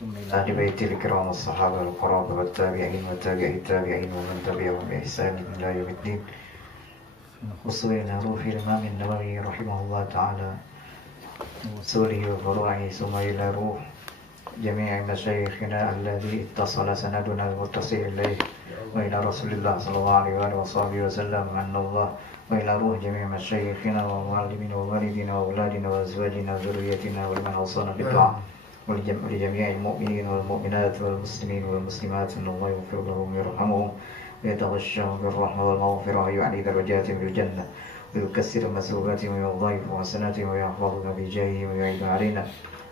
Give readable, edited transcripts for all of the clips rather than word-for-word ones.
من أهل بيت الكرام الصحابة والقرابة والتابعين والتابعي التابعين ومن تبعهم بإحسان إلى يوم الدين. خصوصا روح الإمام النووي رحمه الله تعالى وصوله وفروعه ثم إلى روح جميع مشايخنا الذي اتصل سندنا المتصل إليه وإلى رسول الله صلى الله عليه وآله وصحبه وسلم أن الله وإلى روح جميع مشايخنا ومعلمين ووالدنا وأولادنا وأزواجنا وذريتنا ولمن أوصانا بالدعاء ولجميع المؤمنين والمؤمنات والمسلمين والمسلمات أن الله يغفر لهم ويرحمهم ويتغشهم بالرحمة والمغفرة ويعلي درجاتهم في الجنة ويكسر مسلوباتهم ويضاعف حسناتهم ويحفظنا بجاههم ويعيد علينا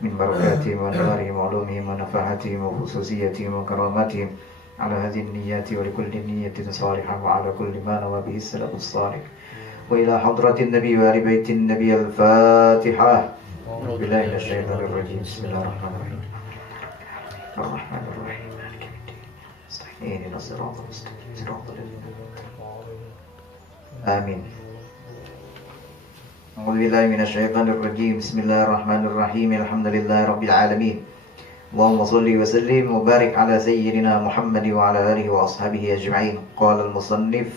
من بركاتهم وأنوارهم وعلومهم ونفحاتهم وخصوصياتهم وكراماتهم على هذه النيات ولكل نية صالحة وعلى كل ما نوى به السلف الصالح وإلى حضرة النبي وآل بيت النبي. الفاتحة. أعوذ بالله من الشيطان الرجيم. بسم الله الرحمن الرحيم. الرحمن الرحيم مالك يوم الدين اهدنا الصراط المستقيم صراط الذين أنعمت عليهم. آمين. أعوذ بالله من الشيطان الرجيم. بسم الله الرحمن الرحيم. الحمد لله رب العالمين. اللهم صل وسلم وبارك على سيدنا محمد وعلى آله وأصحابه أجمعين. قال المصنف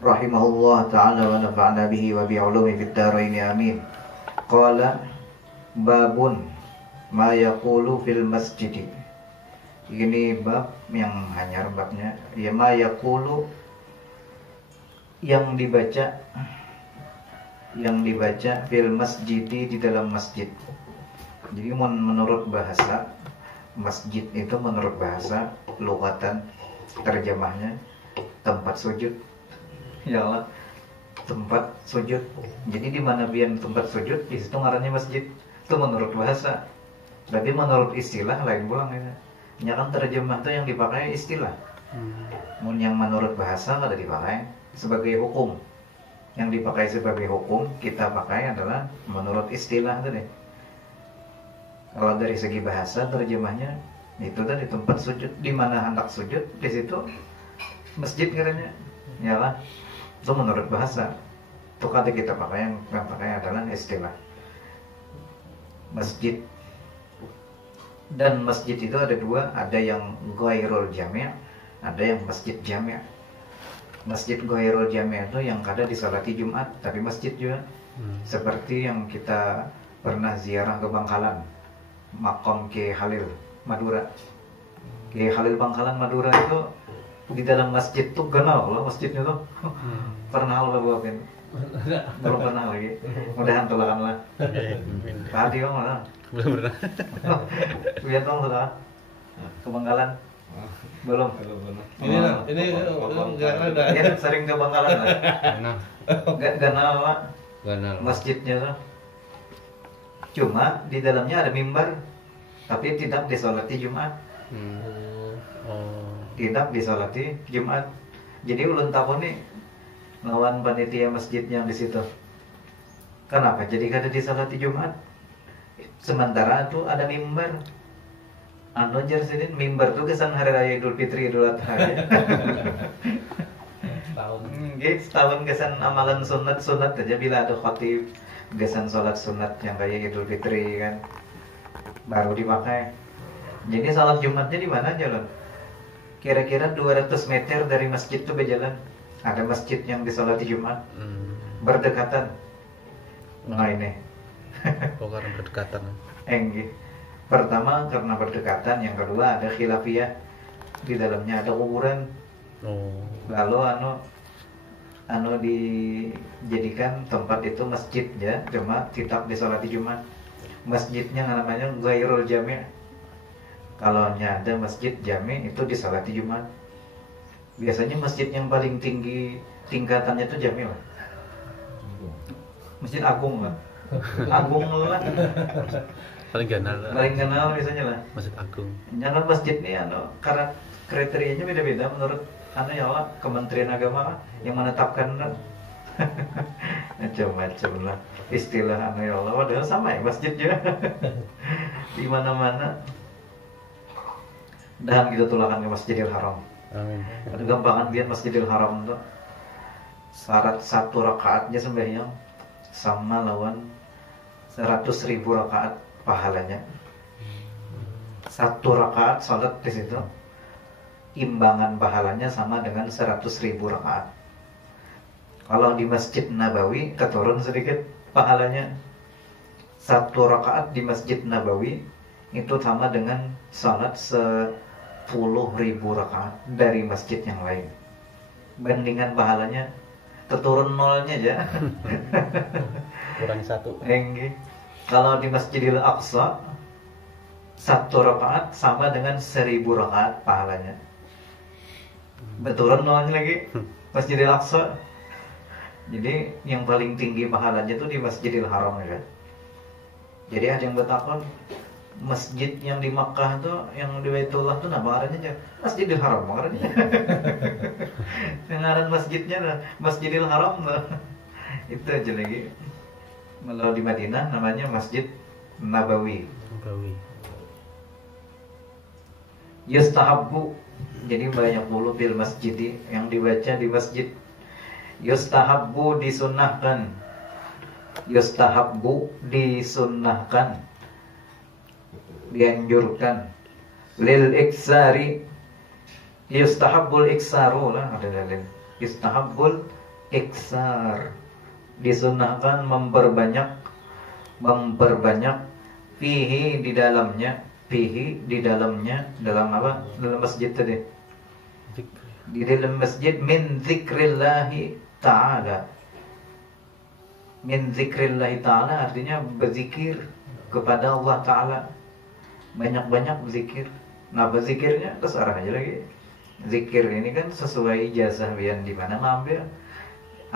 رحمه الله تعالى ونفعنا به وبعلومه في الدارين آمين. قال باب ما يقول في المسجد. Ini bab yang hanya babnya ya ma yaqulu, yang dibaca fil masjidi, di dalam masjid. Jadi menurut bahasa masjid itu, menurut bahasa lugatan terjemahnya tempat sujud. Ya Allah, tempat sujud. Jadi di mana biar tempat sujud, di situ ngarannya masjid. Itu menurut bahasa. Berarti menurut istilah lain pulang ya. Kan terjemah itu yang dipakai istilah. Yang menurut bahasa kada dipakai sebagai hukum. Yang dipakai sebagai hukum kita pakai adalah menurut istilah tadi. Kalau dari segi bahasa terjemahnya itu tadi tempat sujud, di mana hendak sujud di situ masjid katanya. Ya lah. Itu menurut bahasa. Itu kata kita pakai, yang pakai adalah istilah masjid. Dan masjid itu ada dua, ada yang ghairul jami', ada yang masjid jami'. Masjid ghairul jami' itu yang kada disalati Jumat, tapi masjid juga. Seperti yang kita pernah ziarah ke Bangkalan, Makam Kiai Khalil Madura. Kiai Khalil Bangkalan Madura itu di dalam masjid tuh kenal loh masjidnya tuh. Pernah lo buatin? Belum pernah lagi. Mudahan tolakan lah. Tadi om lah. Belum pernah. Lihat dong sudah ke Bangkalan. Belum. Ini enggak ada. Ya sering ke Bangkalan lah. Enggak kenal lah. Masjidnya tuh. Cuma di dalamnya ada mimbar, tapi tidak disolati Jumat. Tidak disolati Jumat. Jadi ulun takon nih lawan panitia masjid yang di situ. Kenapa? Jadi kada disolati Jumat. Sementara itu ada mimbar. Anu jar sidin mimbar tuh kesan hari raya Idul Fitri, Idul Adha. Setahun kesan amalan sunat aja bila ada khatib kesan sholat sunat yang kayak Idul Fitri kan baru dipakai. Jadi sholat Jumatnya di mana jalan? Kira-kira 200 meter dari masjid tuh berjalan. Ada masjid yang disolati Jumat berdekatan. Nah ini karena berdekatan. Enggih. Pertama karena berdekatan, yang kedua ada khilafiyah. Di dalamnya ada kuburan. Lalu anu dijadikan tempat itu masjid ya, cuma tidak disolati Jumat. Masjidnya namanya ghairul jami'. Kalau ada masjid jami' itu disolati Jumat. Biasanya masjid yang paling tinggi tingkatannya itu jami' lah. Masjid agung lah. Agung lah. Paling kenal biasanya lah. Masjid Agung. Jangan masjid nih karena kriterianya beda-beda menurut ya Allah, Kementerian Agama yang menetapkan kan. Macam-macam lah istilah ya Allah. Padahal sama ya masjid juga. Di mana-mana. Dan kita tulakan ke Masjidil Haram. Amin. Ada gampangan lihat Masjidil Haram tuh. Syarat 1 rakaatnya sembahyang sama lawan 100.000 rakaat pahalanya. Satu rakaat salat di situ imbangan pahalanya sama dengan 100.000 rakaat. Kalau di Masjid Nabawi keturun sedikit pahalanya. Satu rakaat di Masjid Nabawi itu sama dengan salat 10.000 rakaat dari masjid yang lain. Bandingan pahalanya keturun nolnya aja. Kurang satu. Kalau di Masjidil Aqsa satu rakaat sama dengan 1.000 rakaat pahalanya. Betulan nolnya lagi Masjidil Aqsa. Jadi yang paling tinggi pahalanya itu di Masjidil Haram ya. Jadi ada yang bertakon, masjid yang di Makkah tuh, yang di Baitullah tuh nama arahnya aja Masjidil Haram makanya. Yang arah masjidnya Masjidil Haram tuh. Itu aja lagi. Kalau di Madinah namanya Masjid Nabawi. Yustahabbu, jadi banyak puluh bil masjid yang dibaca di masjid. Yustahabbu disunnahkan. Yustahabbu disunnahkan, dianjurkan. Lil iksari, yustahabbul iksaru lah ada dalil. Yustahabbul iksar, disunnahkan memperbanyak fihi di dalamnya. Fihi di dalamnya, dalam apa? Dalam masjid tadi. Di dalam masjid min zikrillahi ta'ala. Min zikrillahi ta'ala artinya berzikir kepada Allah Ta'ala. Banyak-banyak berzikir. Nah berzikirnya terserah aja lagi. Zikir ini kan sesuai ijazah bian di mana ngambil.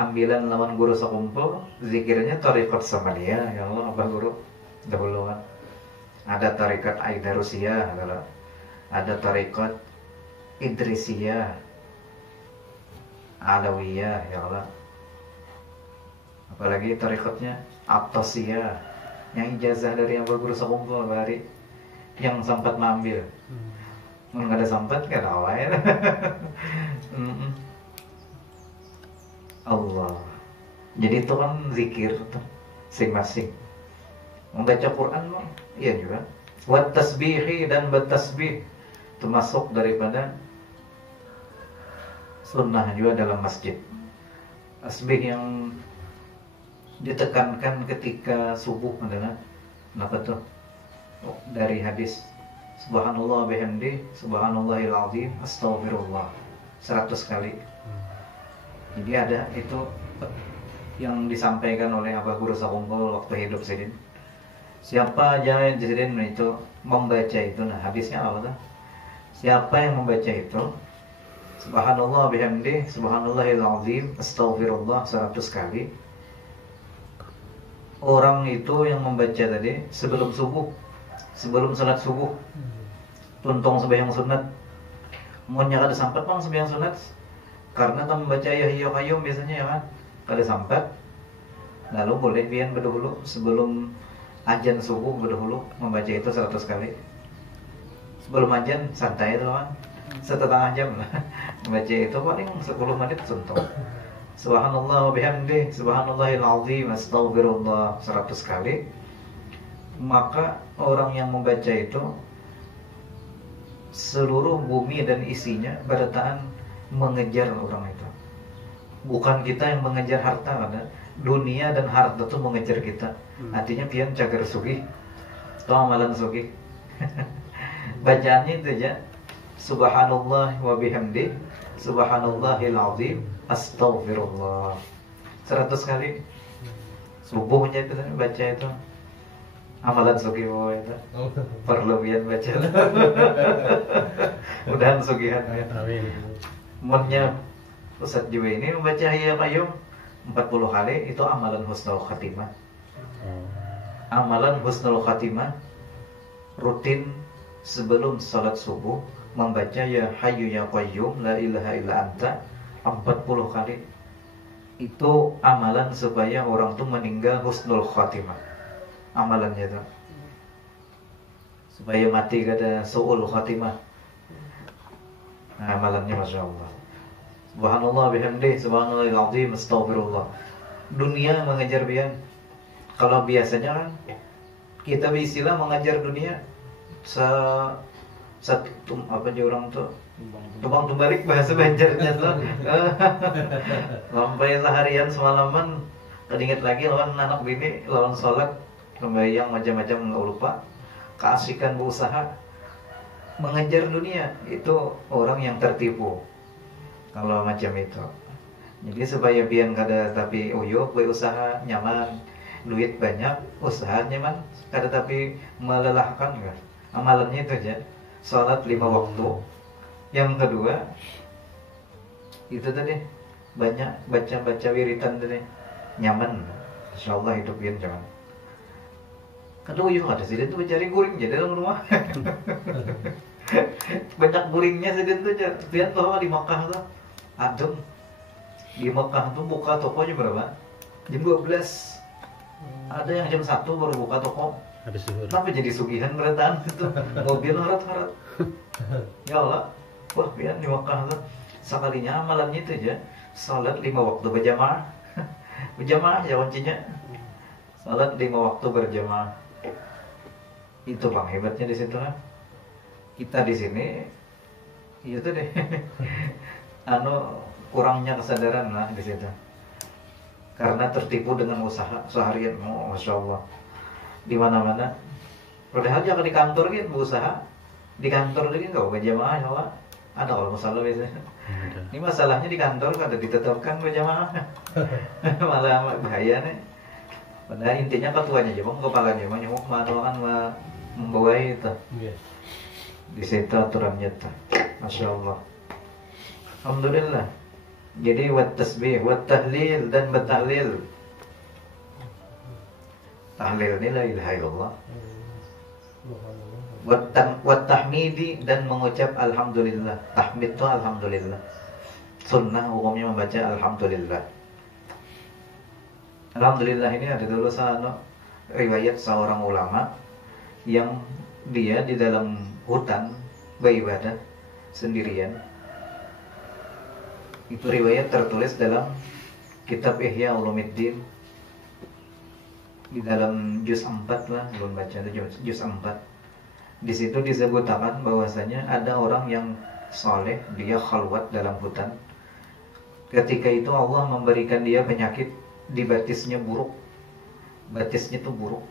Ambilan lawan guru sekumpul, zikirnya tariqat sama dia. Ya Allah, apa guru dahuluan. Ada tarikat Aidarusiyah, ada tarikat Idrisiyah, Alawiyah, ya Allah. Apalagi tarikatnya Abbasiyah, yang ijazah dari yang berguru sekumpul hari yang sempat mengambil. Nggak ada sempat, nggak ada awalnya. Allah. Jadi itu kan zikir masing-masing. Membaca Quran mah iya juga. Wat tasbihi dan bertasbih termasuk daripada sunnah juga dalam masjid. Tasbih yang ditekankan ketika subuh adalah apa tuh? Dari hadis Subhanallah bihamdi Subhanallahil azim Astaghfirullah 100 kali. Jadi ada itu yang disampaikan oleh Abah Guru Sakumpul waktu hidup Sidin. Siapa aja yang Sidin itu membaca itu, nah hadisnya apa tuh? Siapa yang membaca itu Subhanallah bihamdi Subhanallahil azim Astaghfirullah 100 kali, orang itu yang membaca tadi sebelum subuh, sebelum salat subuh, tuntong sembahyang sunat. Mau nyaka ada sampat bang sembahyang sunat, karena kan membaca ya qayyum biasanya ya kan, kada sampat. Lalu boleh pian berdahulu sebelum ajan subuh berdahulu membaca itu 100 kali. Sebelum ajan santai itu kan, setengah jam lah membaca itu paling 10 menit suntuk. Subhanallah wa bihamdih Subhanallahil azim Astaghfirullah 100 kali. Maka orang yang membaca itu seluruh bumi dan isinya berataan mengejar orang itu. Bukan kita yang mengejar harta, ada dunia dan harta itu mengejar kita. Artinya pian cagar sugih atau amalan sugih. Bacaannya itu aja Subhanallah wa bihamdih Subhanallahil azim Astaghfirullah 100 kali. Subuhnya itu baca itu amalan sugih itu. Perlebihan baca. Mudahan sugihan ya. Amin. Munnya Ustaz juga ini membaca ya qayyum 40 kali itu amalan husnul khatimah. Amalan husnul khatimah rutin sebelum salat subuh membaca ya hayyu ya qayyum la ilaha illa anta 40 kali. Itu amalan supaya orang tuh meninggal husnul khatimah. Amalannya itu supaya mati kada su'ul khatimah. Nah, amalannya Masya Allah. Subhanallah bihamdih Subhanallahil azim Astaghfirullah. Dunia mengejar bian. Kalau biasanya kan kita bisilah mengejar dunia apa aja orang tuh tumbang tumbalik bahasa Banjarnya tuh. Sampai seharian semalaman keinget lagi lawan anak bini, lawan sholat, sembahyang macam-macam nggak lupa. Keasikan berusaha mengejar dunia itu orang yang tertipu kalau macam itu. Jadi supaya biar kada tapi uyuh berusaha nyaman, duit banyak, usaha nyaman, kada tapi melelahkan kan. Amalannya itu aja. Sholat 5 waktu. Yang kedua itu tadi banyak baca wiritan tadi, nyaman, insyaallah hidup biar jangan. Kedua juga ada sih itu mencari guring jadi dalam rumah. Banyak guringnya sih itu aja. Lihat bahwa di Makkah tuh adem. Di Makkah tuh buka tokonya berapa? Jam 12. Ada yang jam 1 baru buka toko. Habis zuhur. Kenapa jadi sugihan beretan itu? Mobil harat-harat. Ya Allah. Wah, biar di Makkah tuh sekalinya amalannya itu aja. Salat 5 waktu berjamaah. Berjamaah ya kuncinya. Salat 5 waktu berjamaah. Itu Bang hebatnya di situ kan. Kita di sini itu deh. Kurangnya kesadaran lah di situ. Karena tertipu dengan usaha seharian, masya Allah. Di mana-mana. Padahal jangan di kantor gitu berusaha. Di kantor lagi nggak berjamaah, ya Allah. Ada kalau masalah biasanya. Ini masalahnya di kantor kada ditetapkan berjamaah. Malah bahaya nih. Padahal intinya ketuanya aja bang, kepalanya bang nyamuk kan membawa itu. Di situ aturannya tuh, masya Allah. Alhamdulillah. Jadi wat tasbih, wat tahlil dan bertahlil. Tahlil ini la ilaha illallah. Wat tahmidi dan mengucap alhamdulillah. Tahmid itu alhamdulillah. Sunnah hukumnya membaca alhamdulillah. Alhamdulillah ini ada dulu riwayat seorang ulama yang dia di dalam hutan beribadah sendirian. Itu riwayat tertulis dalam kitab Ihya Ulumuddin di dalam juz 4 lah, belum baca itu juz 4. Di situ disebutkan bahwasanya ada orang yang soleh, dia khalwat dalam hutan. Ketika itu Allah memberikan dia penyakit di batisnya buruk. Batisnya itu buruk.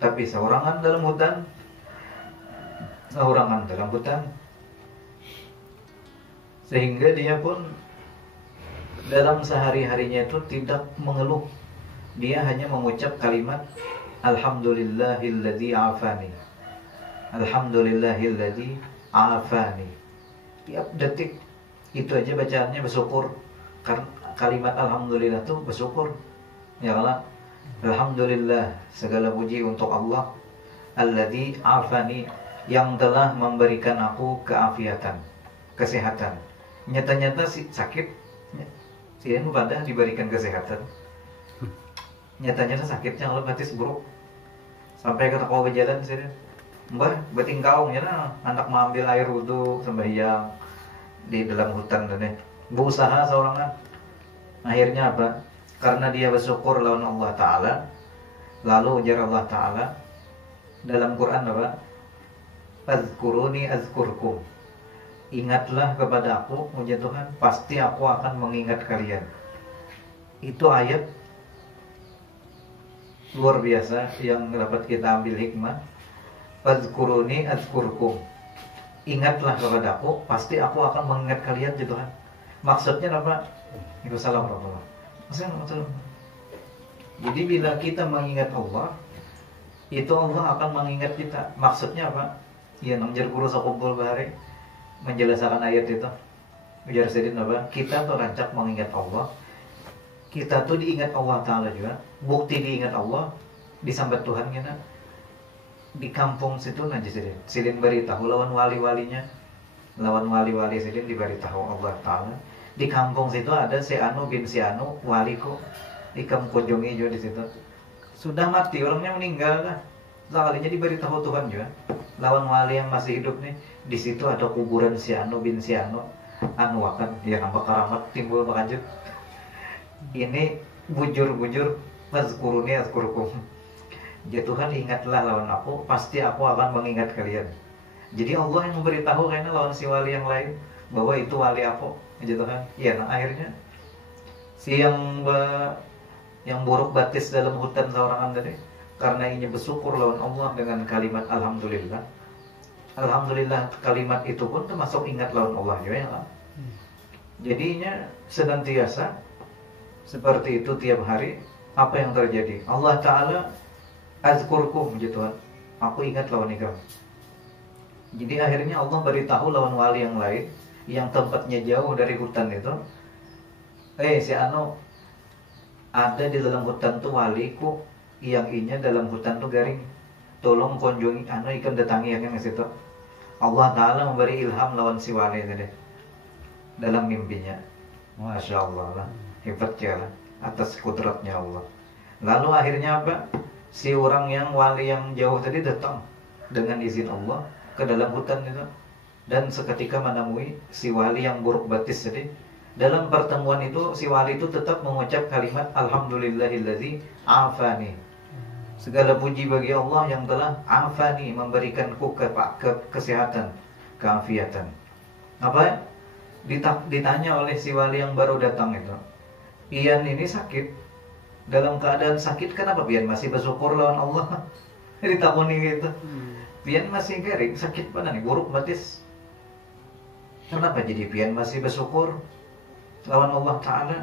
Tapi seorangan dalam hutan. Sehingga dia pun dalam sehari-harinya itu tidak mengeluh. Dia hanya mengucap kalimat Alhamdulillahilladzi afani. Alhamdulillahilladzi afani. Tiap detik itu aja bacaannya bersyukur. Karena kalimat alhamdulillah itu bersyukur. Ya Allah, alhamdulillah segala puji untuk Allah alladzi afani, yang telah memberikan aku keafiatan, kesehatan. Nyata-nyata sakit, sih pada diberikan kesehatan. Nyata-nyata sakitnya Allah batis buruk. Sampai ke toko berjalan sini, mbah betingkau nyata anak mengambil air wudhu sembahyang di dalam hutan tadi. Berusaha seorang akhirnya apa? Karena dia bersyukur lawan Allah Ta'ala. Lalu ujar Allah Ta'ala dalam Quran apa? Azkuruni azkurkum. Ingatlah kepada aku, ujar Tuhan, pasti aku akan mengingat kalian. Itu ayat luar biasa yang dapat kita ambil hikmah. Azkuruni azkurkum. Ingatlah kepada aku, pasti aku akan mengingat kalian, ujar Tuhan. Maksudnya apa? Waalaikumsalam warahmatullahi wabarakatuh. Jadi bila kita mengingat Allah, itu Allah akan mengingat kita. Maksudnya apa? Ya namjar guru sakumpul bahari menjelaskan ayat itu. Ujar sedin apa? Kita tuh rancak mengingat Allah. Kita tuh diingat Allah Ta'ala juga. Bukti diingat Allah disambat Tuhan kita. Di kampung situ aja sedin. Sedin beritahu lawan wali-walinya. Lawan wali-wali sedin diberitahu Allah Ta'ala. Di kampung situ ada si Anu bin si Anu, waliku. Di kampung Kunjungi juga di situ. Sudah mati, orangnya meninggal lah. Sekalinya diberitahu Tuhan juga. Lawan wali yang masih hidup nih, di situ ada kuburan si Anu bin si Anu. Anu akan ya nampak karamat timbul makajut. Ini bujur-bujur azkuruni azkurkum. Ya Tuhan, ingatlah lawan aku, pasti aku akan mengingat kalian. Jadi Allah yang memberitahu kayaknya lawan si wali yang lain bahwa itu wali apa gitu kan. Ya, nah akhirnya si yang buruk batis dalam hutan saurangan tadi karena ingin bersyukur lawan Allah dengan kalimat alhamdulillah. Alhamdulillah kalimat itu pun termasuk ingat lawan Allah juga ya kan. Jadinya senantiasa seperti itu tiap hari. Apa yang terjadi? Allah Ta'ala azkurkum gitu kan. Aku ingat lawan ikram. Jadi akhirnya Allah beritahu lawan wali yang lain yang tempatnya jauh dari hutan itu, si Anu ada di dalam hutan tuh waliku yang inya dalam hutan tuh garing. Tolong kunjungi Anu ikan datangi yang ke situ. Allah Ta'ala memberi ilham lawan si wali tadi dalam mimpinya. Masya Allah lah, hebatnya lah atas kudratnya Allah. Lalu akhirnya apa? Si orang yang wali yang jauh tadi datang dengan izin Allah ke dalam hutan itu dan seketika menemui si wali yang buruk batis tadi. Dalam pertemuan itu si wali itu tetap mengucap kalimat alhamdulillahillazi afani. Segala puji bagi Allah yang telah afani, memberikanku kesehatan, keafiatan. Apa? Ditanya oleh si wali yang baru datang itu, pian ini sakit. Dalam keadaan sakit kenapa pian masih bersyukur lawan Allah? Ditakoni gitu. Pian masih garing, sakit mana nih, buruk batis. Kenapa jadi pian masih bersyukur lawan Allah Ta'ala?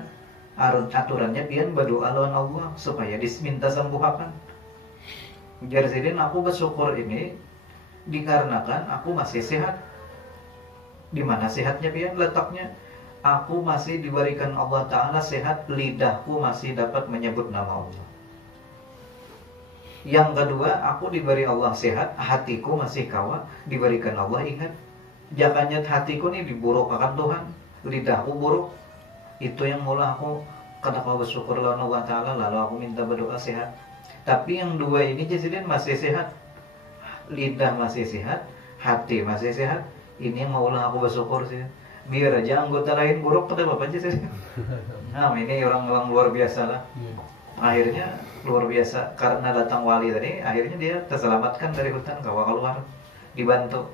Aturannya pian berdoa lawan Allah supaya diminta sembuhakan. Ujar Zidin, aku bersyukur ini dikarenakan aku masih sehat. Di mana sehatnya pian? Letaknya aku masih diberikan Allah Ta'ala sehat, lidahku masih dapat menyebut nama Allah. Yang kedua, aku diberi Allah sehat, hatiku masih kawa, diberikan Allah ingat. Jakanya hatiku nih diburuk akan Tuhan, lidahku buruk. Itu yang mula aku kena kau bersyukur lawan Allah Ta'ala, lalu aku minta berdoa sehat. Tapi yang dua ini Jazidin masih sehat, lidah masih sehat, hati masih sehat. Ini yang maulah aku bersyukur sih. Biar aja anggota lain buruk pada bapak aja sih. Nah ini orang-orang luar biasa lah. Akhirnya luar biasa karena datang wali tadi. Akhirnya dia terselamatkan dari hutan, kawa keluar, dibantu.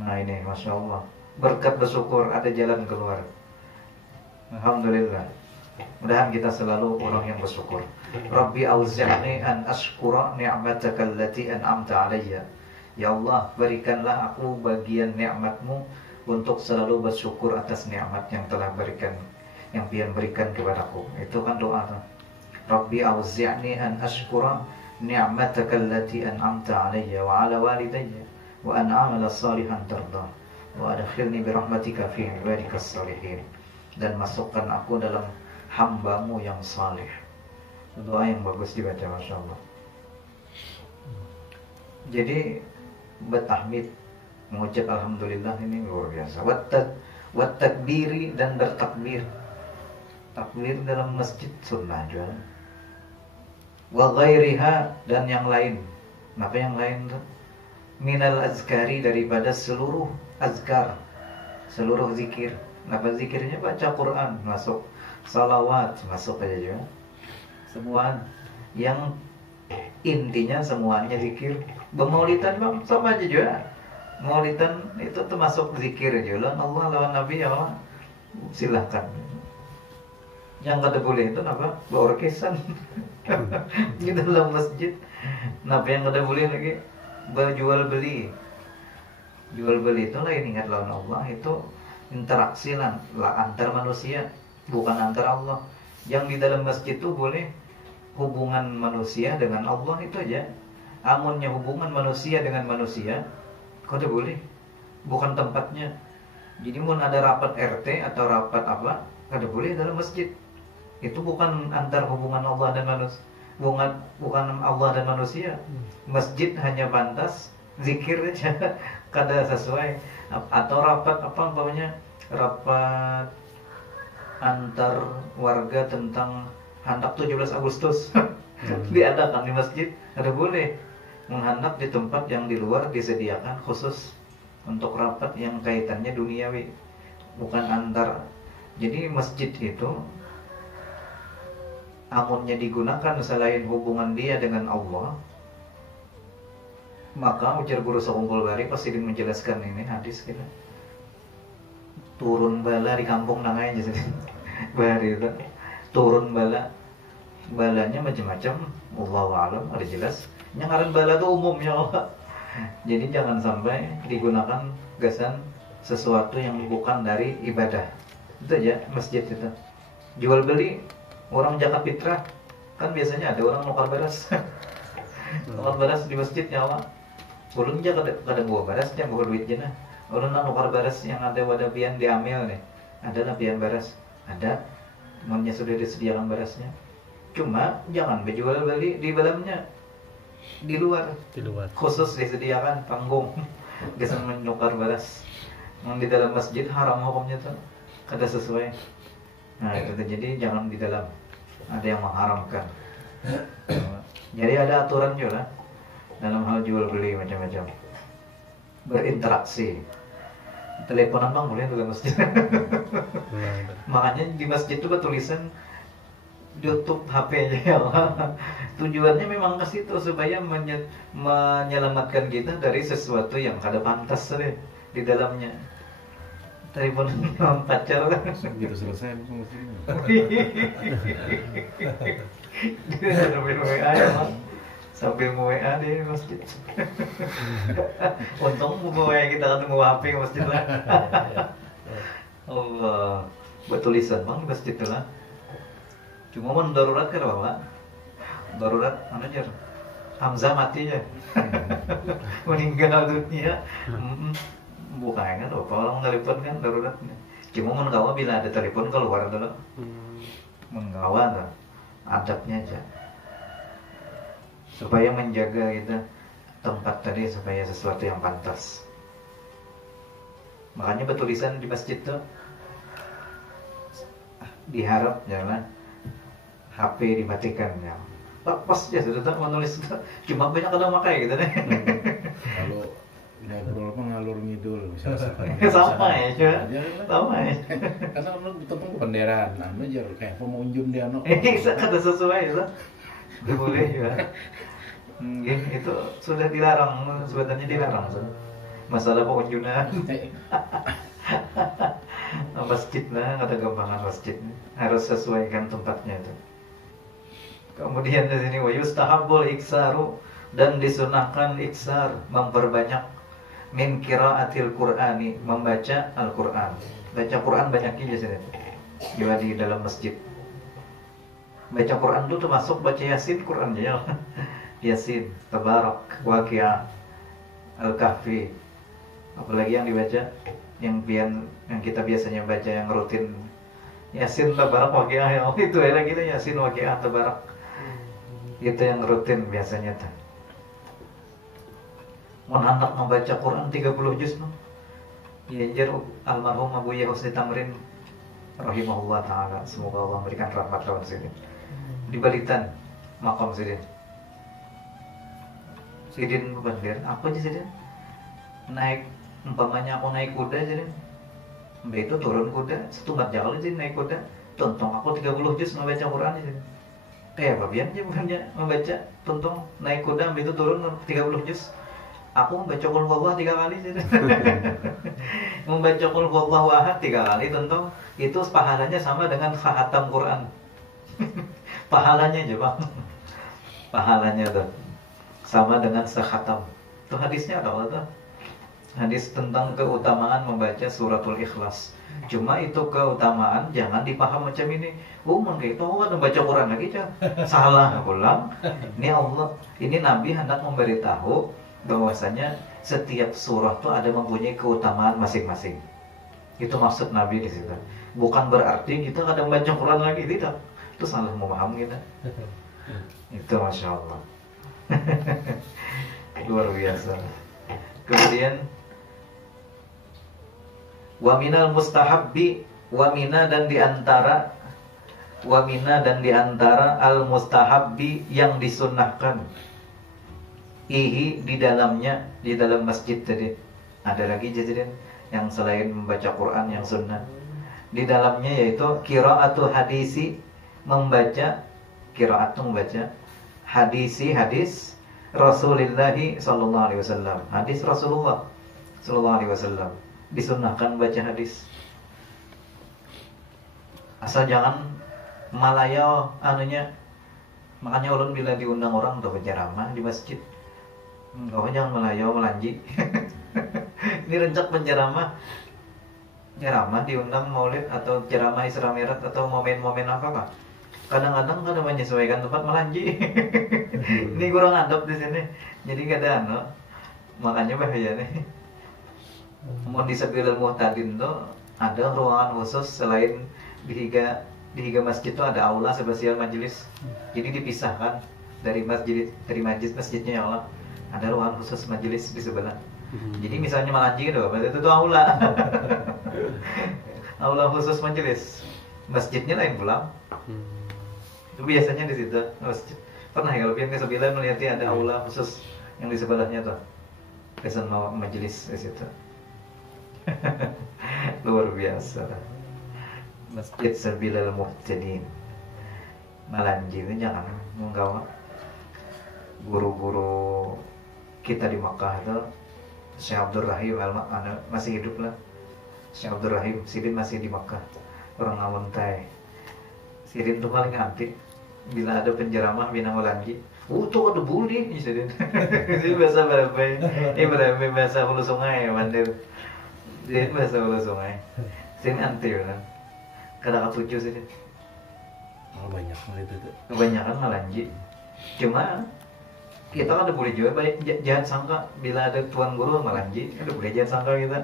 Nah ini Masya Allah, berkat bersyukur ada jalan keluar. Alhamdulillah. Mudahan kita selalu orang yang bersyukur. Rabbi auzi'ni an ashkura ni'mataka allati an'amta alayya. Ya Allah, berikanlah aku bagian nikmat-Mu untuk selalu bersyukur atas nikmat yang telah berikan, yang Pian berikan kepadaku. Itu kan doa tuh. Rabbi auzi'ni an ashkura ni'mataka allati an'amta alayya wa ala walidayya wa an a'mala salihan tardah wa adkhilni bi rahmatika fi ibadikas salihin. Dan masukkan aku dalam hamba-Mu yang saleh. Doa yang bagus dibaca, Masya Allah. Jadi bertahmid, mengucap alhamdulillah ini luar biasa. Wat takbiri, dan bertakbir. Takbir dalam masjid sunnah juga. Wa ghairiha, dan yang lain. Apa yang lain tuh? Minal azkari, daripada seluruh azkar, seluruh zikir. Apa zikirnya? Baca Quran masuk, salawat masuk aja juga. Semua yang intinya semuanya zikir. Bermaulidan sama aja juga. Maulidan itu termasuk zikir juga. Allah lawan Nabi ya Allah, silahkan. Yang kada boleh itu apa? Berorkesan di dalam masjid. Kenapa yang kada boleh lagi? Berjual beli. Jual beli itu lain, ingat lawan Allah itu interaksi lah antar manusia, bukan antar Allah. Yang di dalam masjid itu boleh hubungan manusia dengan Allah itu aja. Amunnya hubungan manusia dengan manusia, kada boleh, bukan tempatnya. Jadi mau ada rapat RT atau rapat apa, kada boleh dalam masjid. Itu bukan antar hubungan Allah dan manusia, bukan Allah dan manusia. Masjid hanya pantas zikir aja, kada sesuai. Atau rapat apa umpamanya, rapat antar warga tentang hendak 17 Agustus diadakan di masjid, ada boleh. Menghendak di tempat yang di luar disediakan khusus untuk rapat yang kaitannya duniawi, bukan antar. Jadi masjid itu amunnya digunakan selain hubungan dia dengan Allah, Maka ujar guru sekumpul bari pas Sidin menjelaskan ini hadis kita. Turun bala di kampung nangai aja Sidin. Bari itu turun bala. Balanya macam-macam, wallahu alam, ada jelas. Yang ngaran bala itu umumnya Allah. Jadi jangan sampai digunakan gasan sesuatu yang bukan dari ibadah. Itu aja masjid itu. Jual beli orang zakat fitrah kan biasanya ada orang nukar beras. Nukar beras di masjid nyawa. Ulun aja kadang bawa berasnya, bawa duit jena. Ulun nukar beras yang ada wadah pian diambil nih. Ada lah pian beras, ada. Temannya sudah disediakan berasnya. Cuma jangan berjual beli di dalamnya, di luar. Khusus disediakan panggung. Bisa menukar beras. Di dalam masjid haram hukumnya tuh, kada sesuai. Nah itu jadi jangan di dalam. Ada yang mengharamkan. Jadi ada aturan juga dalam hal jual beli macam-macam. Berinteraksi. Teleponan bang boleh dalam masjid. Makanya di masjid itu tulisan tutup HP-nya ya Allah. Tujuannya memang ke situ supaya menyelamatkan kita dari sesuatu yang kada pantas deh di dalamnya. Telepon pacar gitu selesai dia sambil WA ya Bang. Sambil WA di masjid. Untung WA kita ketemu HP ke masjid lah. Allah, buat tulisan Bang di masjid lah. Cuma mau darurat kan Bapak? Darurat mana aja? Hamzah mati ya. Meninggal dunia. Bukan kan Bapak orang telepon kan darurat. Cuma menggawa bila ada telepon keluar dulu. Menggawa tuh. Adabnya aja. Supaya menjaga kita tempat tadi supaya sesuatu yang pantas. Makanya bertulisan di masjid tuh diharap jangan HP dimatikan ya. Pas ya sudah tak menulis cuma banyak orang pakai gitu deh. Kalau ngobrol ngalur ngidul misalnya sama ya, sama ya. Karena lu ketemu benderan, anu aja kayak pemunjum dia no. Kata sesuai itu, boleh juga. Itu sudah dilarang, sebenarnya dilarang. Masalah pengunjungan. Masjid lah, kata gampangan masjid harus sesuaikan tempatnya itu. Kemudian di sini wa yustahabbul iksaru dan disunahkan iksar memperbanyak min qiraatil Qur'ani membaca Al-Qur'an. Baca Qur'an banyaknya di sini. Juga di dalam masjid. Baca Qur'an itu termasuk baca Yasin Qur'an ya. Yasin, Tabarak, Waqiah, Al-Kahfi. Apalagi yang dibaca yang kita biasanya baca yang rutin Yasin, Tabarak, Waqiah yang itu ya lagi itu Yasin, Waqiah, Tabarak. Itu yang rutin biasanya tuh. Anak membaca Quran 30 juz no. Ya almarhum Abu Yahusni Tamrin rahimahullah taala, semoga Allah memberikan rahmat lawan Sidin. Di Balitan makam Sidin. Sidin bandir, apa aja Sidin? Naik umpamanya aku naik kuda Sidin. Mbak itu turun kuda, setunggat jauh Sidin naik kuda. Tontong aku 30 juz membaca Quran Sidin. Kayak apa biarnya bukannya membaca tontong naik kuda Mbak itu turun 30 juz. Aku membaca Qul Huwallah 3 kali sih. Membaca Qul Huwallahu Ahad 3 kali tentu itu pahalanya sama dengan khatam Quran. Pahalanya aja Bang. Pahalanya tuh sama dengan sekhatam. Itu hadisnya ada tuh. Hadis tentang keutamaan membaca suratul Ikhlas. Cuma itu keutamaan jangan dipaham macam ini. Oh, mangga itu kan membaca Quran lagi kan. Salah pulang. Ini Allah, ini Nabi hendak memberitahu bahwasanya setiap surah itu ada mempunyai keutamaan masing-masing. Itu maksud Nabi di situ. Bukan berarti kita kadang baca Quran lagi, tidak. Itu salah memaham kita. Itu Masya Allah. Luar biasa. Kemudian wa minal mustahabbi wa mina dan diantara al mustahabbi yang disunnahkan di dalamnya, di dalam masjid tadi ada lagi jadian yang selain membaca Quran yang sunnah di dalamnya, yaitu qiraatul hadisi, membaca hadis Rasulillahi sallallahu alaihi wasallam. Hadis Rasulullah sallallahu alaihi wasallam. Disunnahkan baca hadis. Asal jangan malayo anunya. Makanya ulun bila diundang orang untuk berceramah di masjid, kau jangan malayo melanji. Ini rencak penceramah, ceramah diundang maulid atau ceramah Isra Mi'raj atau momen-momen apa. Kadang-kadang kada menyesuaikan tempat melanji. Ini kurang adab di sini. Jadi kada anu. Makanya bahaya nih. Mau di Sabilul Muhtadin tuh ada ruangan khusus selain di higa masjid tuh ada aula spesial majelis. Jadi dipisahkan dari masjidnya ya Allah. Ada ruangan khusus majelis di sebelah. Jadi misalnya melanji gitu, berarti itu tuh aula. Aula khusus majelis. Masjidnya lain pulang. Itu biasanya di situ masjid. Pernah ya kalau pian ke Sembilan melihat ada aula khusus yang di sebelahnya tuh. Kesan majelis di situ. Luar biasa. Masjid Sabilul Muhtadin. Melanji itu jangan menggawa. Guru-guru kita di Makkah itu Syekh Abdul Rahim masih hidup lah. Syekh Abdul Rahim Sidin masih di Makkah. Orang Amuntai. Sidin tuh paling antik. Bila ada penceramah bina melanji, tuh ada buli Sidin. Itu bahasa berapa? Berapa bahasa hulu sungai mandir. Sidin bahasa hulu sungai. Sidin antik kan. Kadang ketujuh Sidin. Banyak itu tuh. Kebanyakan melanji. Cuma kita kan ada boleh juga jangan sangka bila ada tuan guru melanji, ada boleh jangan sangka kita.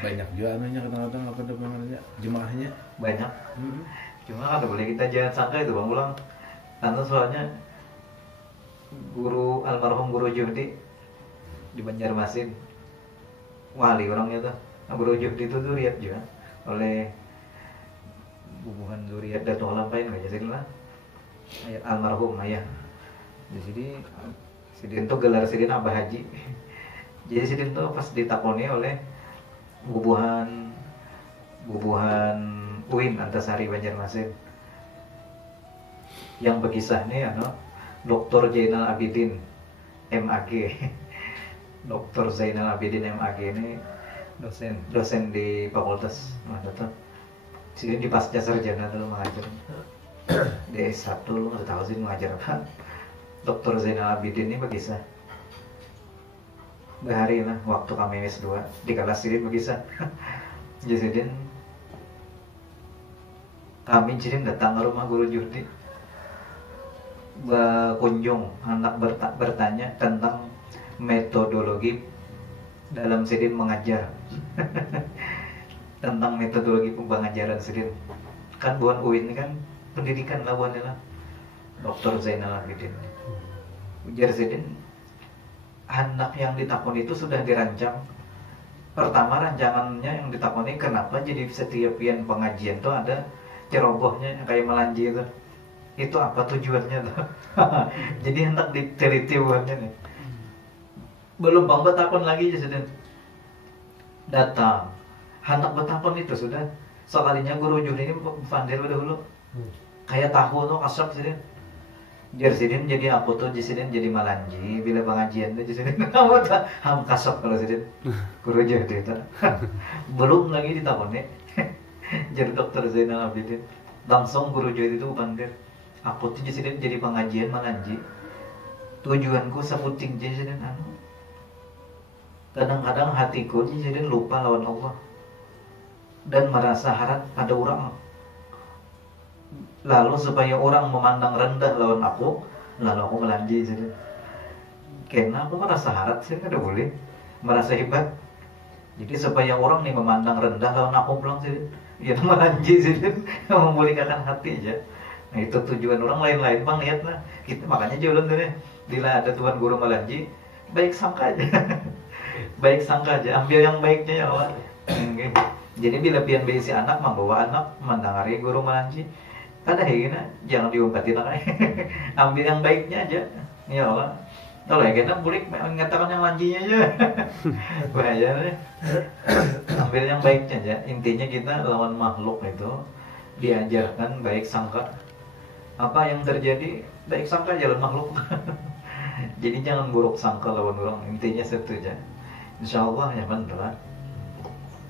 Banyak juga anunya kadang-kadang apa namanya jemaahnya banyak. Cuma ada boleh kita jangan sangka itu bang ulang. Karena soalnya guru almarhum guru Juhdi di Banjarmasin wali orangnya tuh. Nah, guru Juhdi itu tuh riat juga oleh bubuhan zuriat Datuk Lampain nggak jadi lah. Almarhum ayah. Di sini Sidin tuh gelar Sidin Abah Haji. Jadi Sidin tuh pas ditakoni oleh bubuhan UIN Antasari Banjarmasin yang berkisah nih Dr. Zainal Abidin MAG. Dr. Zainal Abidin MAG ini dosen di fakultas mana tuh Sidin di pasca sarjana dulu mengajar di S1 lu nggak tahu sih mengajar apa. Dr. Zainal Abidin ini berkisah bahari lah waktu kami S2 di kelas Sidin berkisah. Jadi Sidin datang ke rumah guru Juhdi berkunjung anak bertanya tentang metodologi dalam Sidin mengajar. Tentang metodologi pengajaran Sidin kan buan UIN ini kan pendidikan lah buannya lah. Dr. Zainal Abidin ujar Sidin anak yang ditakoni itu sudah dirancang. Pertama rancangannya yang ditakoni kenapa jadi setiap pian pengajian tuh ada cerobohnya kayak melanji itu. Itu apa tujuannya tuh? Jadi hendak diteliti buatnya nih. Belum bang betakon lagi Sidin datang. Hendak betakon itu sudah sekalinya guru Juhdi ini pandir pada dulu. Kayak tahu tuh kasap Sidin. Jadi Sidin jadi aku tuh Sidin jadi melanji bila pengajian tuh Sidin kamu tak kasap kalau Sidin guru Juhdi itu. Belum lagi ditakoni. Jadi Dr. Zainal Abidin langsung guru Juhdi itu panggil aku tuh Sidin jadi pengajian melanji tujuanku seputing Sidin kadang-kadang hatiku Sidin lupa lawan Allah dan merasa harap ada orang. Lalu supaya orang memandang rendah lawan aku, lalu aku melanji Sidin. Karena aku merasa harap Sidin kada boleh merasa hebat. Jadi supaya orang nih memandang rendah lawan aku pulang Sidin. Ya melanji Sidin memulihkan hati aja. Nah itu tujuan orang lain-lain bang lihat lah. Kita makanya jualan tuh nih. Bila ada tuan guru melanji, baik sangka aja. Baik sangka aja. Ambil yang baiknya ya Allah. Jadi bila pian besi anak membawa anak mendengari guru melanji, ada hina jangan diumpatin lah. Ambil yang baiknya aja. Ya Allah. Kalau ya kita boleh mengatakan yang lanjinya aja. Bahaya nih. Ambil yang baiknya aja. Intinya kita lawan makhluk itu diajarkan baik sangka. Apa yang terjadi baik sangka jalan makhluk. Jadi jangan buruk sangka lawan orang, intinya satu aja. Insya Allah nyaman lah.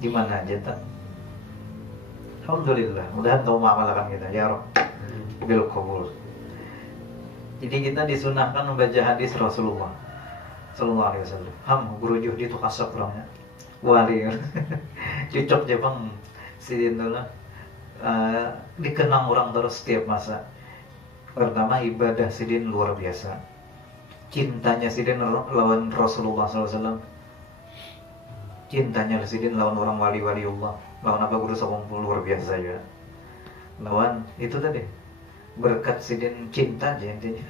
Di mana aja tak. Alhamdulillah, mudah-mudahan kau mengamalkan kita ya Rob. Bil qabul. Jadi kita disunahkan membaca hadis Rasulullah Sallallahu Alaihi Wasallam. Guru Juhdi itu kasar orangnya. Wali. Cocok Jepang sidin dulu. Dikenang orang terus setiap masa. Pertama ibadah sidin luar biasa. Cintanya sidin lawan Rasulullah SAW. Cintanya sidin lawan orang wali-wali Allah. Lawan apa guru sekumpul luar biasa ya. Lawan itu tadi berkat sidin cinta aja intinya.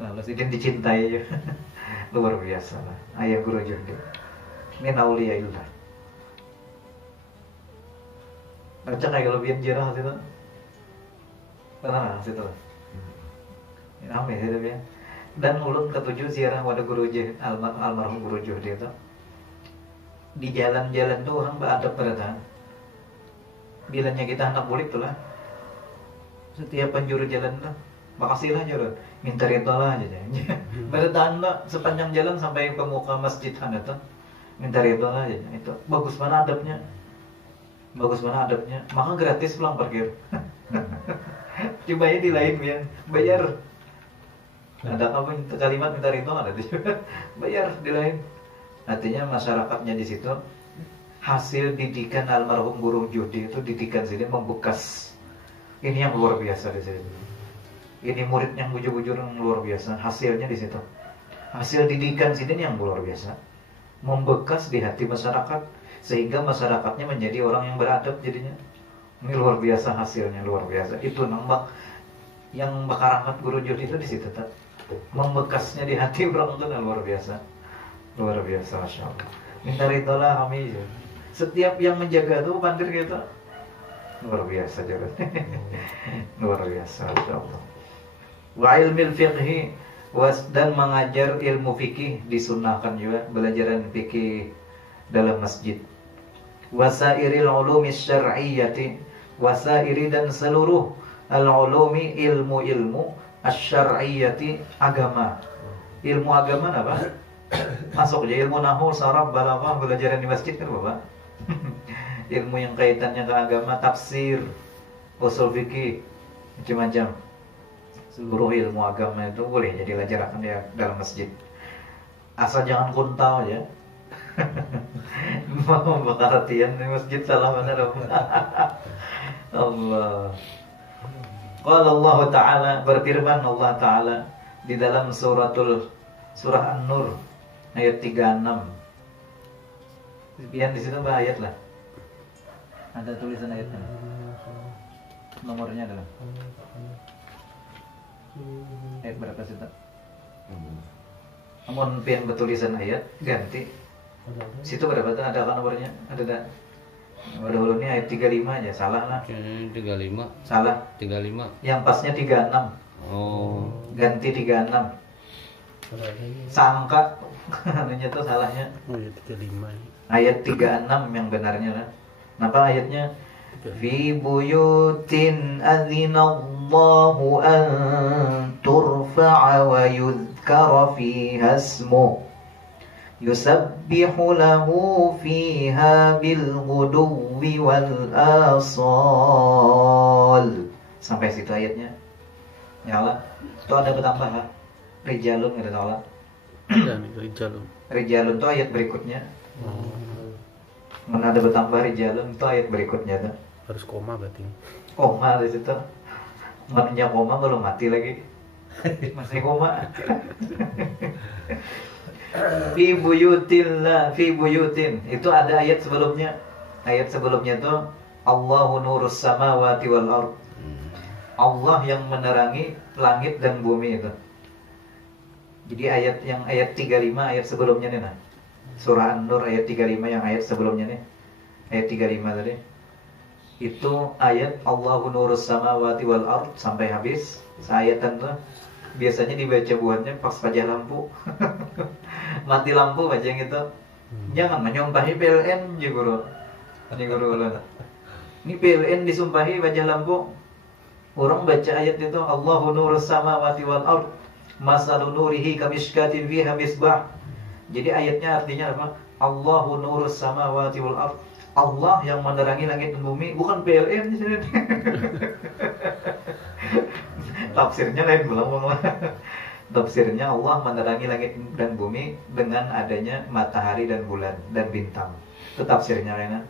Lalu sidin dicintai aja. Luar biasa lah. Ayah guru Juhdi. Min auliyaillah. Baca kayak kelebihan jirah situ. Pernah situ. Amin itu ya. Dan ulun ketujuh ziarah pada guru almarhum guru Juhdi itu. Di jalan-jalan tuh orang beradab berada. Bilanya kita anak murid tuh lah. Setiap penjuru jalan tuh, makasih lah jalan, minta ridho lah aja. Bertahan lah sepanjang jalan sampai ke muka masjid anda tuh, minta ridho lah aja. Itu bagus mana adabnya, bagus mana adabnya. Maka gratis pulang parkir. Coba ya di lain ya, bayar. Ada apa kalimat minta ridho ada juga, bayar di lain. Artinya masyarakatnya di situ hasil didikan almarhum guru Juhdi itu didikan sini membekas. Ini yang luar biasa di sini. Ini murid yang bujur-bujur yang luar biasa. Hasilnya di situ. Hasil didikan sini yang luar biasa. Membekas di hati masyarakat sehingga masyarakatnya menjadi orang yang beradab jadinya. Ini luar biasa hasilnya, luar biasa. Itu nambah yang bakaramat guru Juhdi itu di situ. Membekasnya di hati orang itu luar biasa. Luar biasa, Masya Allah. Minta ridholah kami. Setiap yang menjaga itu pandir gitu. Luar biasa juga. Luar biasa, Masya Allah. Wa ilmil fiqhi dan mengajar ilmu fikih disunahkan juga, belajaran fikih dalam masjid. Wasairil ulumi syar'iyyati, wasairi dan seluruh al-ulumi ilmu-ilmu asy-syar'iyyati agama. Ilmu agama apa? Masuk aja ilmu nahwu, saraf, balaghah, belajaran di masjid kan Bapak. Ilmu yang kaitannya ke agama, tafsir, usul fikih, macam-macam. Seluruh ilmu agama itu boleh jadi pelajaran ya dalam masjid. Asal jangan kuntau ya. Mau bakar latihan di masjid salah mana dong. Allah. Qala Allah Ta'ala, berfirman Allah Ta'ala di dalam surah An-Nur ayat 36. Biar di situ ayat lah. Ada tulisan ayatnya. Nomornya adalah ayat berapa sih tak? Namun pian bertulisan ayat ganti. Situ berapa tuh? Ada kan nomornya? Ada tak? Dahulu ini ayat 35 aja, salah lah. 35. Salah. 35. Yang pasnya 36. Oh. Ganti 36. Sangka anunya tuh salahnya. Oh ya 35. Ayat 36 yang benarnya lah. Kenapa ayatnya? Fi buyutin adzinallahu an turfa'a wa yudhkara fiha ismuhu yusabbihu lahu fiha bil ghuduwi wal asal. Sampai situ ayatnya. Nyala. Itu ada bertambah lah. Rijalun ada salah. Ya nih Rijalun. Rijalun itu ayat berikutnya. Mana ada bertambah rijalun itu ayat berikutnya tuh. Harus koma berarti. Koma di situ. Manunya koma belum mati lagi. Masih koma. Fi buyutin. Itu ada ayat sebelumnya. Ayat sebelumnya tuh Allahu nurus samawati wal ard. Allah yang menerangi langit dan bumi itu. Jadi ayat 35 ayat sebelumnya nih nah. Surah An-Nur ayat 35 yang ayat sebelumnya nih. Ayat 35 tadi. Itu ayat Allahu nurus samawati wal ard sampai habis. Ayatan tuh biasanya dibaca buatnya pas pajah lampu. Mati lampu baca yang itu. Jangan menyumpahi PLN ya guru. Ini guru. Ini PLN disumpahi pajah lampu. Orang baca ayat itu Allahu nurus samawati wal ard. Masalun nurihi kamishkatin fiha misbah. Jadi ayatnya artinya apa? Allahu nurus samawati wal ard. Allah yang menerangi langit dan bumi, bukan PLN. Tafsirnya lain belum. Tafsirnya Allah menerangi langit dan bumi dengan adanya matahari dan bulan dan bintang. Itu tafsirnya lainnya.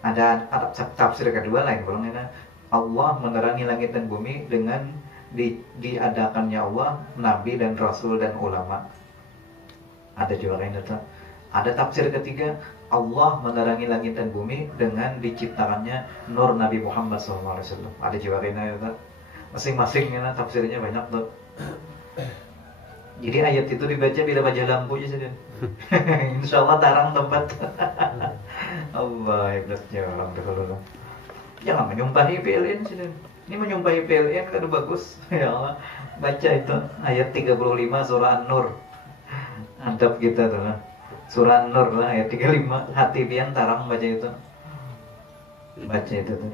Ada tafsir kedua lain belum lainnya. Allah menerangi langit dan bumi dengan diadakannya Allah, nabi dan rasul dan ulama. Ada juga lain itu. Ada tafsir ketiga, Allah menerangi langit dan bumi dengan diciptakannya nur Nabi Muhammad SAW. Ada juga lain itu. Masing-masing ya, tafsirnya banyak tuh. Jadi ayat itu dibaca bila baca lampu aja. Insya Allah tarang tempat. Allah hebatnya orang dahulu. Jangan menyumpahi PLN sih. Ini menyumpahi PLN kan bagus. Ya Allah, baca itu ayat 35 surah An-Nur. Adab kita tuh. Surah An-Nur lah ayat 35. Hati pian tarang baca itu. Baca itu tuh.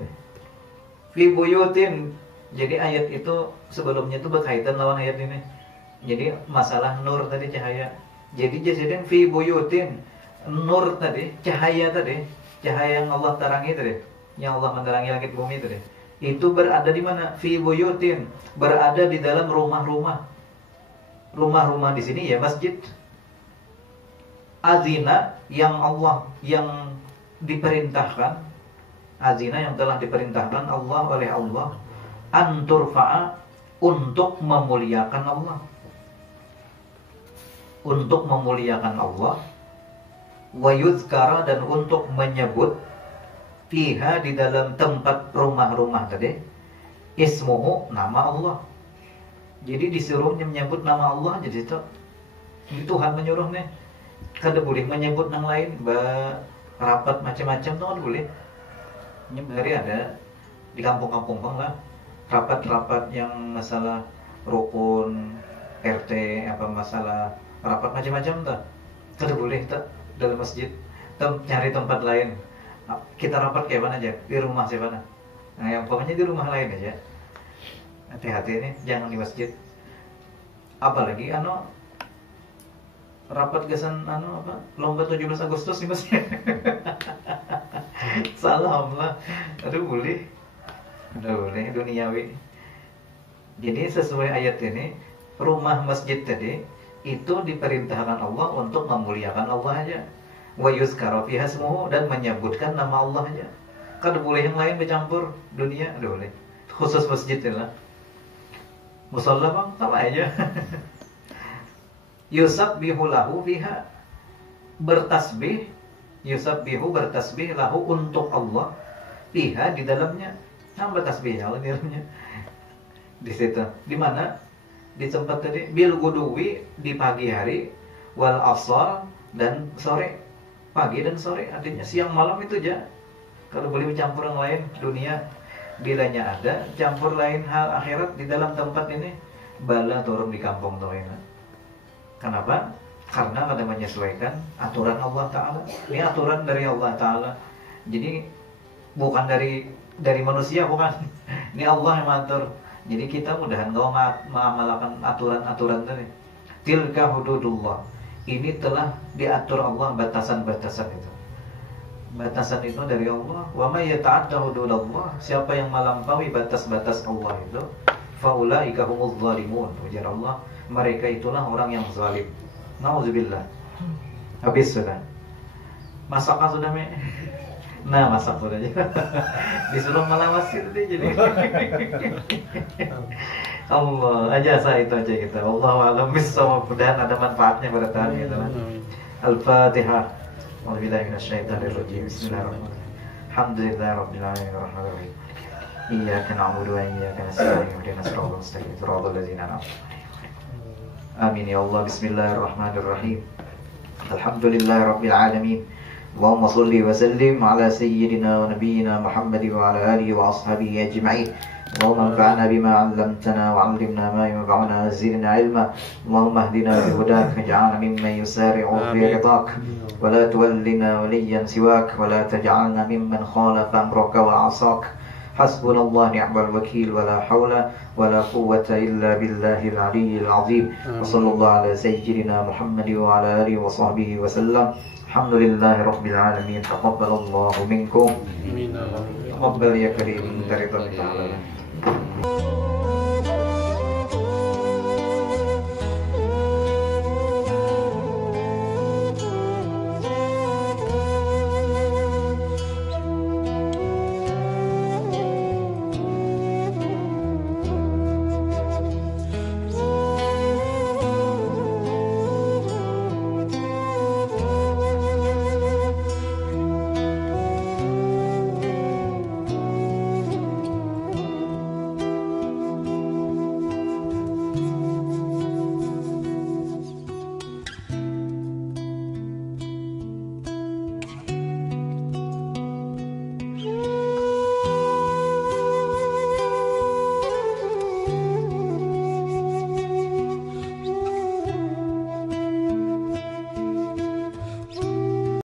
Fi buyutin. Jadi ayat itu sebelumnya itu berkaitan lawan ayat ini. Jadi masalah nur tadi cahaya. Jadi jasadin fi buyutin. Nur tadi, cahaya tadi, cahaya yang Allah terangi tadi, yang Allah menerangi langit bumi tadi. Itu berada di mana? Fi buyutin. Berada di dalam rumah-rumah. Rumah-rumah di sini ya masjid. Azina yang Allah yang diperintahkan. Azina yang telah diperintahkan Allah oleh Allah anturfa'a untuk memuliakan Allah. Untuk memuliakan Allah, wa yuzkara dan untuk menyebut fiha di dalam tempat rumah-rumah tadi ismuhu nama Allah. Jadi disuruh menyebut nama Allah. Jadi itu Tuhan menyuruh nih. Kada boleh menyebut yang lain, rapat macam-macam tuh kan boleh. Hari ada di kampung-kampung lah rapat-rapat yang masalah rukun RT apa masalah rapat macam-macam tak, tidak boleh tak dalam masjid, cari tempat lain. Kita rapat kayak mana aja di rumah siapa nah, yang pokoknya di rumah lain aja. Hati-hati ini jangan di masjid. Apalagi rapat gasan apa lomba 17 Agustus di masjid. Salam lah, aduh boleh, duniawi. Jadi sesuai ayat ini rumah masjid tadi itu diperintahkan Allah untuk memuliakan Allah aja. Wa yuzkara fiha ismuhu dan menyebutkan nama Allah aja. Kada boleh yang lain bercampur dunia, ada boleh. Khusus masjid lah. Musalla bang sama aja. Yusabbihu lahu fiha bertasbih, yusabbihu bertasbih lahu untuk Allah fiha di dalamnya. Nama tasbihnya di dalamnya. Di situ. Di mana? Di tempat tadi bil guduwi di pagi hari wal asar dan sore. Pagi dan sore artinya siang malam itu aja. Kalau boleh mencampur yang lain dunia bilanya ada campur lain hal akhirat di dalam tempat ini bala turun di kampung tuh ini. Kenapa? Karena kada menyesuaikan aturan Allah Ta'ala. Ini aturan dari Allah Ta'ala. Jadi bukan dari manusia, bukan. Ini Allah yang mengatur. Jadi kita mudahan kau mengamalkan aturan-aturan tadi. Tilka hududullah. Ini telah diatur Allah batasan-batasan itu. Batasan itu dari Allah. Wa may yata'adda hududallah. Siapa yang melampaui batas-batas Allah itu, faulaika humuz zalimun. Ujar Allah, mereka itulah orang yang zalim. Nauzubillah. Habis sudah. Masakkan sudah me. Nah, masak sudah aja. Disuruh malawas itu dia jadi. Allah, aja saya itu aja kita. Wallahu a'lam bishawab. Mudahan ada manfaatnya pada tahun kita. Al-Fatihah. A'udzubillahi minasyaitonir rajim. Bismillahirrahmanirrahim. Alhamdulillahirabbil alamin arrahmanir rahim. Iyyaka na'budu wa iyyaka nasta'in. Ihdinas siratal mustaqim. Siratal ladzina an'amta 'alaihim. Amin ya Allah. Bismillahirrahmanirrahim. Alhamdulillahirabbil alamin. Allahumma salli wa sallim ala sayyidina wa nabiyyina Muhammad wa ala alihi wa ashabihi ajma'in. Allahumma anfa'na bima 'allamtana wa 'allimna ma yanfa'una wa zidna 'ilma. Allahumma ihdina bi hudak waj'alna mimman yusari'u fi ridak wa la tuwallina waliyyan siwak wa la taj'alna mimman khalafa amraka wa 'asak Hasbunallah ni'mal wakil, wala hawla wala quwwata illa billahil aliyyil azim. Wa sallallahu ala sayyidina Muhammad wa ala alihi wa sahbihi wa sallam. Alhamdulillahi rabbil alamin. Taqabbalallahu minkum. Amin. Taqabbal ya karim dari Ta'ala.